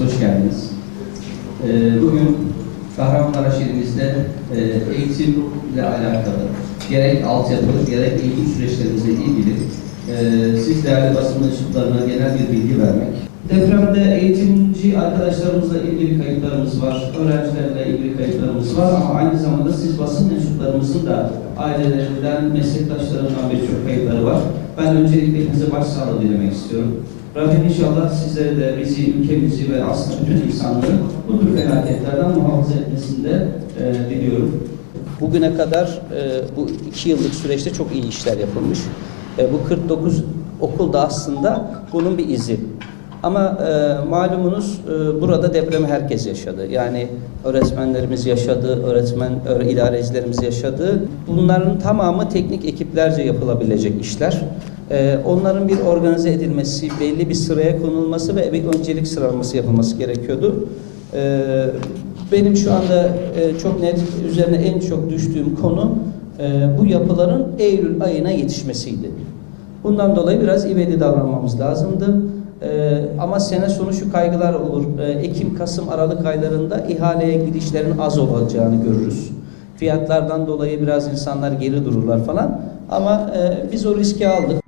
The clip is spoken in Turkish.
hoş geldiniz. Ee, Bugün Kahramanmaraş ilimizde e, eğitimle alakalı gerek altyapı gerek eğitim süreçlerimizle ilgili e, siz değerli basın mensuplarına genel bir bilgi vermek. Depremde eğitimci arkadaşlarımızla ilgili kayıtlarımız var, öğrencilerle ilgili kayıtlarımız var ama aynı zamanda siz basın mensuplarımızın da ailelerinden, meslektaşlarından birçok kayıtları var. Ben öncelikle hepinize başsağlığı dilemek istiyorum. Rabbim inşallah sizlere de bizi, ülkemizi ve aslında bütün insanları bu tür felaketlerden muhafaza etmesini de e, diliyorum. Bugüne kadar e, bu iki yıllık süreçte çok iyi işler yapılmış. E, bu 49 okul da aslında bunun bir izi. Ama e, malumunuz e, burada depremi herkes yaşadı. Yani öğretmenlerimiz yaşadı, öğretmen öğre- idarecilerimiz yaşadı. Bunların tamamı teknik ekiplerce yapılabilecek işler. E, onların bir organize edilmesi, belli bir sıraya konulması ve bir öncelik sıralaması yapılması gerekiyordu. E, benim şu anda e, çok net üzerine en çok düştüğüm konu e, bu yapıların Eylül ayına yetişmesiydi. Bundan dolayı biraz ivedi davranmamız lazımdı. Ee, ama sene sonu şu kaygılar olur. Ee, Ekim, Kasım, Aralık aylarında ihaleye gidişlerin az olacağını görürüz. Fiyatlardan dolayı biraz insanlar geri dururlar falan. Ama e, biz o riski aldık.